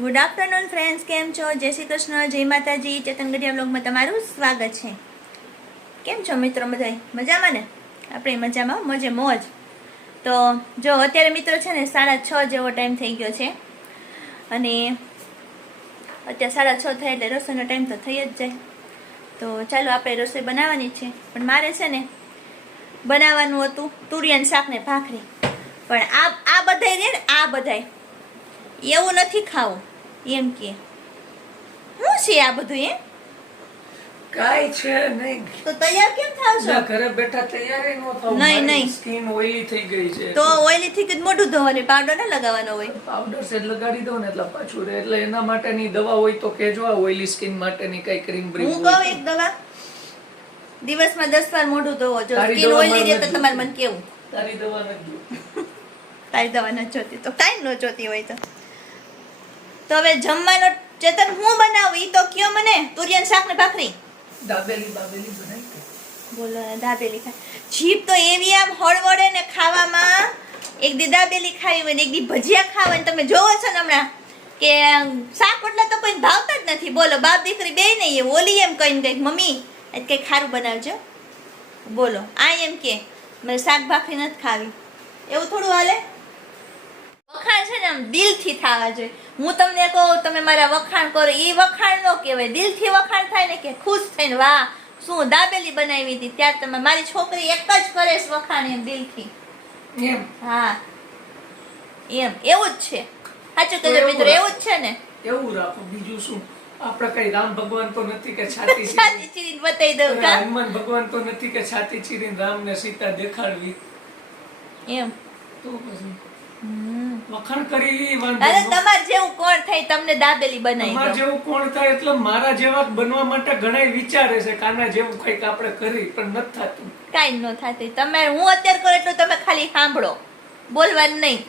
Good afternoon friends, કેમ છો? જય શ્રી કૃષ્ણ, જય માતાજી. ચેતન ગઢિયા બ્લોગમાં તમારું સ્વાગત છે. કેમ છો મિત્રો? બધા મજામાં ને? આપણે મજામાં, મજે મોજ. તો જો અત્યારે મિત્રો છે ને 6:30 જેવો ટાઈમ થઈ ગયો છે અને અત્યારે 6:30 થાય એટલે રસોઈનો ટાઈમ તો થઈ જ જાય. તો ચાલો આપણે રસોઈ બનાવવાની છે, પણ મારે છે ને બનાવવાનું હતું તુરિયાનું શાક ને ભાખરી. પણ આ બધાય ને આ બધાય એવું નથી ખાવું એમ કે શું છે આ બધું? કાઈ છે નહીં. તો તૈયાર કેમ થાવ છો? ઘરે બેઠા તૈયાર નો થાવ. નહીં સ્કિન ઓઈલી થઈ ગઈ છે. તો ઓઈલી થી જ મોઢું ધોવાનું, પાવડર ના લગાવવાનો હોય. પાવડર છે લગાડી દો ને એટલે પાછું રહે. એટલે એના માટેની દવા હોય તો કેજો. આ ઓઈલી સ્કિન માટેની કઈ ક્રીમ બ્રીમ હું કહું એક દવા, દિવસમાં 10 વાર મોઢું ધોવો. જો સ્કિન ઓઈલી રહે તો તમારે મને કેવું? તારી દવા નથી. તારી દવા ન જોતી તો કાઈ ન જોતી હોય તો હવે જમવાનો ચેતન હું બનાવું ઈ તો કયો મને. તુરિયાનું શાક ને ભાખરી, દાબેલી બનાવી. બોલો ને, દાબેલી ખાય. જીભ તો એવી આમ હળવળે ને ખાવામાં. એક દી દાબેલી ખાવી હોય ને એક દી ભજીયા ખાવા હોય. તમે જોવો છો ને હમણાં કે શાક રોટલા તો કોઈ ભાવતા જ નથી. બોલો, બાપ દીકરી બે નહીં. ઓલી એમ કહીને કંઈક મમ્મી આજ કંઈક ખારું બનાવજો. બોલો, આ એમ કે મારે શાક ભાખરી નથી ખાવી. એવું થોડું હાલે? વખાણ છે ને આમ દિલથી થવા જોઈએ. હું તમને કહું, તમે મારા વખાણ કરો, એ વખાણ ન કહેવાય. દિલથી વખાણ થાય ને કે ખુશ થઈને વાહ શું દાબેલી બનાવી હતી. ત્યારે તમે મારી છોકરી એક જ કરે છે વખાણ એમ દિલથી. એમ? હા, એમ એવું જ છે. સાચું કહેજો મિત્રો, એવું જ છે ને. એવું રાખો, બીજું શું. આપણે કઈ રામ ભગવાન તો નથી કે છાતી ચીરીને બતાવી દઉં કા? હનુમાન ભગવાન તો નથી કે છાતી ચીરીને રામ ને સીતા દેખાડવી. એમ તો પછી વખાણ કરી વાંધો અરે ન. તમાર જેવું કોણ થાય તમને દાબેલી બનાવી તમાર દઉં? જેવું કોણ થાય એટલે મારા જેવા બનવા માટે ઘણાય વિચારે છે કાના જેવું કઈક આપણે કરી, પણ નથી થતું. કાંઈ ન થતું. તમે હું અત્યારે કરું એટલું તમે ખાલી સાંભળો, બોલવાનું નહીં.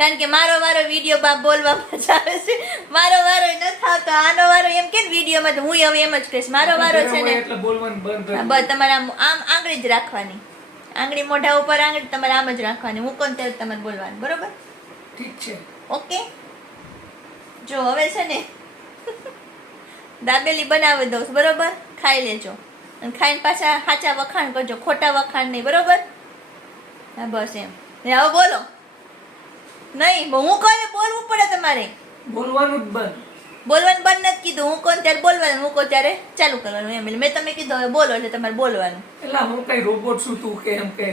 કારણ કે મારો વારો વિડીયો બાપ બોલવામાં જ આવે છે. મારો વારો ન થતો, આનો વારો એમ કે વિડીયોમાં તો હું હવે એમ જ કહીશ મારો વારો છે ને એટલે બોલવાનું બંધ. બસ તમારે આમ આંગળી જ રાખવાની. આંગળી મોઢા ઉપર આંગળી તમારે આમ જ રાખવાની. હું કોણ ત્યારે તમારે બોલવાનું, બરોબર? ઠીક છે, ઓકે. જો હવે છે ને દાબેલી બનાવી દઉં, બરોબર? ખાઈ લેજો અને ખાઈને પાછા સાચા વખાણ કરજો, ખોટા વખાણ નહીં, બરોબર? હા બસ એમ. હવે બોલો નહીં, હું કોને બોલવું પડે તમારે? બોલવાનું જ બંધ. બોલવાનું બંધ નથી કીધું. હું કોણ ત્યારે બોલવાનું, હું કોણ ત્યારે ચાલુ કરવાનું એમ. એટલે મેં તમે કીધું હવે બોલો એટલે તમારે બોલવાનું. એટલે હું કઈ રોબોટ છું તું કે એમ કે?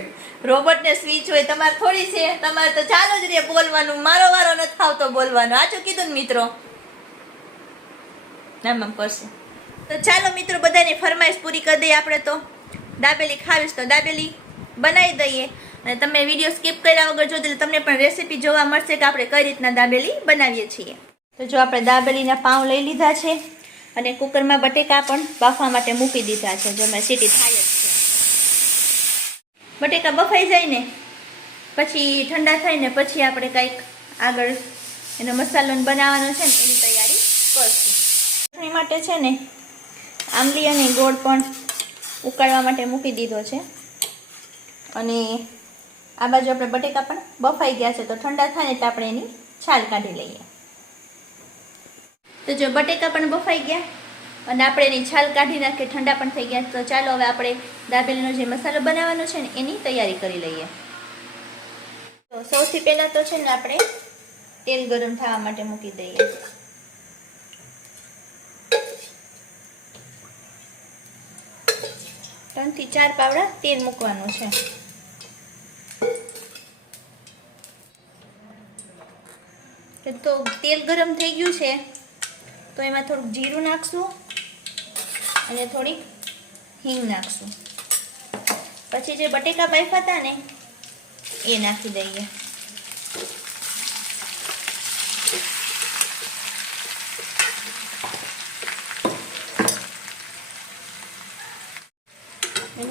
રોબોટ ને સ્વિચ હોય, તમારે થોડી છે. તમારે તો ચાલુ જ રે બોલવાનું. મારો વારો નથી આવતો બોલવાનો. આચું કીધું ને મિત્રો? આમ આમ કરશે. તો ચાલો મિત્રો, બધાની ફરમાઈશ પૂરી કરી દઈએ. આપણે તો દાબેલી ખાવીશ તો દાબેલી બનાવી દઈએ. અને તમે વિડીયો સ્કીપ કર્યા વગર જોજો એટલે તમને પણ રેસીપી જોવા મળશે કે આપણે કઈ રીતના દાબેલી બનાવીએ છીએ. તો જો આપણે દાબેલીના પાઉં લઈ લીધા છે અને કુકરમાં બટેકા પણ બાફવા માટે મૂકી દીધા છે. જો મેં સીટી થાય જ છે. બટેકા બફાઈ જાય ને પછી ઠંડા થાય ને પછી આપણે કંઈક આગળ એનો મસાલો બનાવવાનો છે ને એની તૈયારી કરશું. ચટણી માટે છે ને આંબલી અને ગોળ પણ ઉકાળવા માટે મૂકી દીધો છે. અને આ બાજુ આપણે બટેકા પણ બફાઈ ગયા છે. તો ઠંડા થાય ને એટલે આપણે એની છાલ કાઢી લઈએ. તો જો બટેકા પણ બફાઈ ગયા અને આપણે એની છાલ કાઢી નાખીએ, ઠંડા પણ થઈ ગયા. તો ચાલો હવે આપણે દાબેલીનો જે મસાલો બનાવવાનો છે ને એની તૈયારી કરી લઈએ. તો સૌથી પહેલાં તો છે ને આપણે તેલ ગરમ થવા માટે મૂકી દઈએ. ત્રણ થી 4 પાવડા તેલ મૂકવાનું છે. તો તેલ ગરમ થઈ ગયું છે તો એમાં થોડુંક જીરું નાખશું અને થોડીક હિંગ નાખશું. પછી જે બટેકા બાફ્યા હતા ને એ નાખી દઈએ.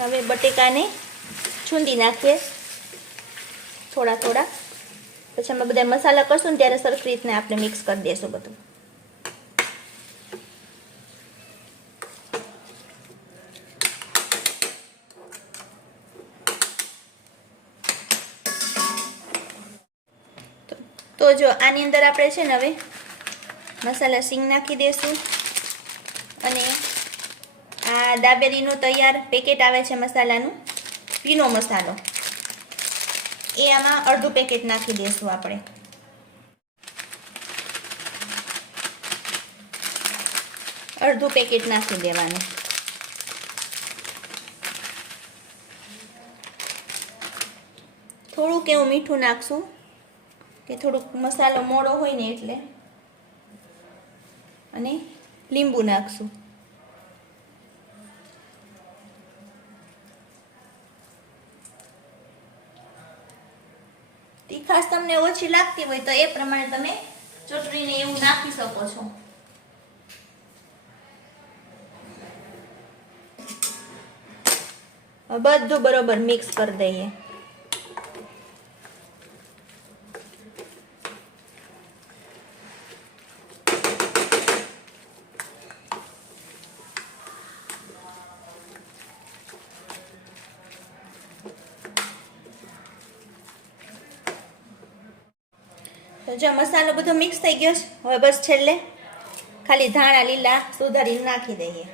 હવે બટેકાને છૂંદી નાખીએ થોડા થોડા. પછી અમે બધા મસાલા કરશું ને ત્યારે સરખી રીતને આપણે મિક્સ કરી દઈશું બધું. તો જો આની અંદર આપણે છે ને હવે મસાલા સિંગ નાખી દેશું. અને આ દાબેલીનું તૈયાર પેકેટ આવે છે મસાલાનું, પીનો મસાલો, એ આમાં અડધું પેકેટ નાખી દઈશું આપણે. અડધું પેકેટ નાખી દેવાનું. થોડુંક એવું મીઠું નાખશું કે થોડુંક મસાલો મોળો હોય ને એટલે. અને લીંબુ નાખશું. તીખાશ તમને ઓછી લાગતી હોય તો એ પ્રમાણે તમે ચટણીને એવું નાખી શકો છો. બધું બરોબર મિક્સ કરી દઈએ. તો જો મસાલો બધો મિક્સ થઈ ગયો છે. હવે બસ છેલ્લે ખાલી ધાણા લીલા સુધારીને નાખી દઈએ.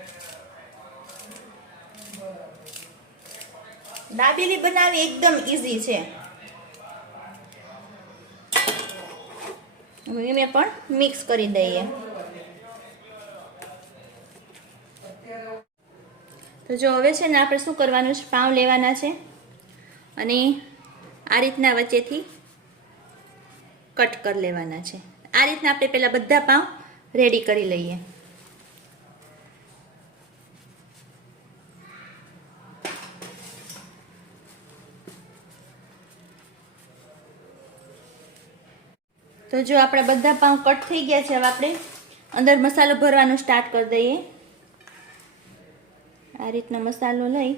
દાબેલી બનાવવી એકદમ ઈઝી છે. એને પણ મિક્સ કરી દઈએ. તો જો હવે છે ને આપણે શું કરવાનું છે, પાઉં લેવાના છે અને આ રીતના વચ્ચેથી કટ કરી લેવાના છે. આ રીતના આપણે પહેલા બધા પાઉં રેડી કરી લઈએ. તો જો આપણા બધા પાઉં કટ થઈ ગયા છે. હવે આપણે અંદર મસાલો ભરવાનો સ્ટાર્ટ કરી દઈએ. આ રીતના મસાલો લઈ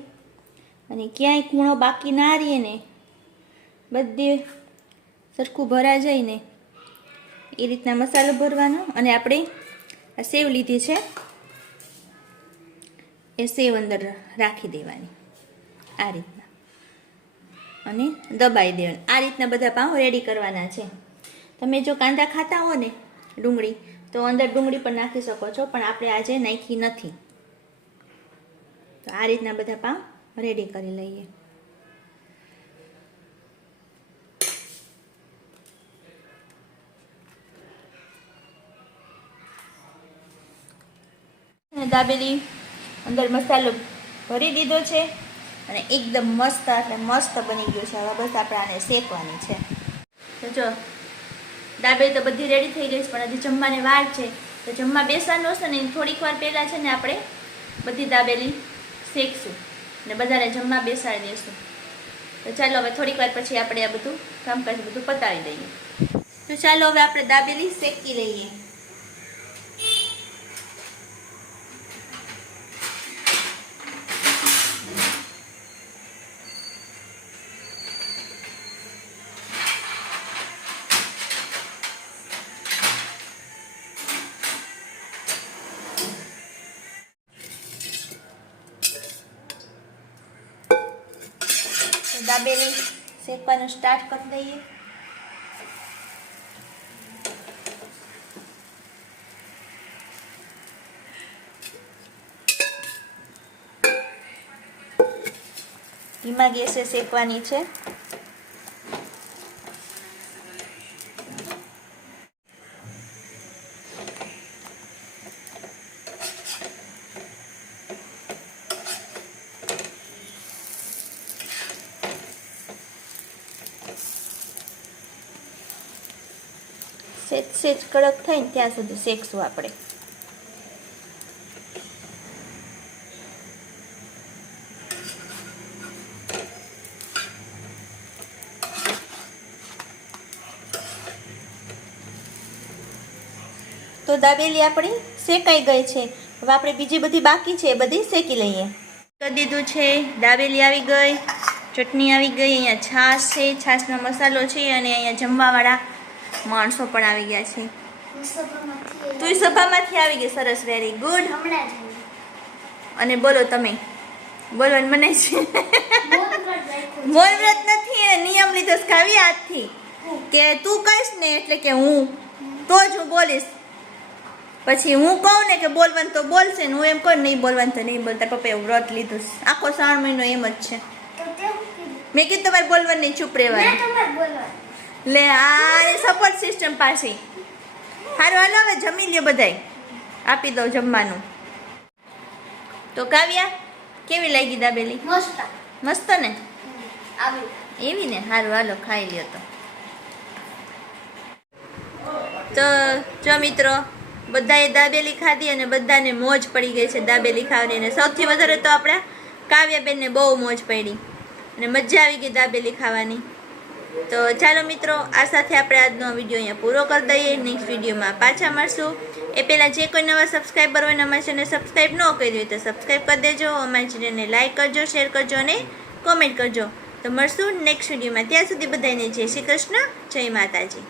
અને ક્યાંય ખૂણો બાકી ના રહીએ ને, બધી સરખું ભરા જાય ને એ રીતના મસાલો ભરવાનો. અને આપણે આ સેવ લીધી છે એ સેવ અંદર રાખી દેવાની આ રીતના અને દબાઈ દેવાની. આ રીતના બધા પાઉં રેડી કરવાના છે. તમે જો કાંદા ખાતા હો ને, ડુંગળી, તો અંદર ડુંગળી પણ નાખી શકો છો, પણ આપણે આજે નાખી નથી. તો આ રીતના બધા પાઉં રેડી કરી લઈએ. દાબેલી અંદર મસાલો ભરી દીધો છે અને એકદમ મસ્ત, એટલે મસ્ત બની ગયું છે. હવે બસ આપણે આને શેકવાની છે. તો જો દાબેલી તો બધી રેડી થઈ ગઈ છે, પણ હજી જમવાની વાર છે. તો જમવા બેસવાનું હશે ને થોડીક વાર પહેલાં છે ને આપણે બધી દાબેલી શેકશું ને બધાને જમવા બેસાડી દઈશું. તો ચાલો હવે થોડીક વાર પછી આપણે આ બધું કામકાજ બધું પતાવી દઈએ. તો ચાલો હવે આપણે દાબેલી શેકી લઈએ. દાબેલી શેકવાનું સ્ટાર્ટ કરી દઈએ. ધીમા ગેસે શેકવાની છે. સેજ કડક થાય ને ત્યાં સુધી શેકશું આપણે. તો દાબેલી આપણી શેકાઈ ગઈ છે. હવે આપણે બીજી બધી બાકી છે એ બધી શેકી લઈએ. કરી દીધું છે. દાબેલી આવી ગઈ, ચટણી આવી ગઈ, અહીંયા છાશ છે, છાશનો મસાલો છે, અને અહીંયા જમવાવાળા માણસો પણ આવી ગયા છે. તું સભામાંથી આવી ગઈ. સરસ, વેરી ગુડ. અને બોલો તમે, બોલવાનું મને છે. મૌન વ્રત નથી, નિયમ લીધો કાવી આજથી કે તું કહીશ ને એટલે કે હું તો જ હું બોલીશ. પછી હું કહું ને કે બોલવાનું તો બોલશે ને હું એમ કહું નહીં બોલવાનું તો નહીં બોલતા. પપ્પાએ વ્રત લીધું છે. આખો 3 મહિનો એમ જ છે. મેં કીધું તમારે બોલવાનું નહીં, ચૂપ રહેવાનું. લે આ સપોર્ટ સિસ્ટમ પાછી. હારું હાલો હવે જમી લ્યો બધાય. આપી દો જમવાનું. તો કાવ્યા કેવી લાગી દાબેલી? મસ્ત ને? એવી ને? હારું હાલો ખાઈ લ્યો તો જો મિત્રો બધાએ દાબેલી ખાધી અને બધાને મોજ પડી ગઈ છે દાબેલી ખાવાની. અને સૌથી વધારે તો આપણા કાવ્યાબેનને બહુ મોજ પડી અને મજા આવી ગઈ દાબેલી ખાવાની. તો ચાલો મિત્રો, આ સાથે આપણે આજનો વિડીયો અહીંયા પૂરો કરી દઈએ. નેક્સ્ટ વિડીયોમાં પાછા મળશું. એ પહેલાં જે કોઈ નવા સબસ્ક્રાઈબર હોય અમારી ચેનલને સબસ્ક્રાઈબ ન કરી હોય તો સબસ્ક્રાઈબ કરી દેજો. અમારી ચેનલને લાઈક કરજો, શેર કરજો અને કોમેન્ટ કરજો. તો મળશું નેક્સ્ટ વિડીયોમાં. ત્યાં સુધી બધાને જય શ્રી કૃષ્ણ, જય માતાજી.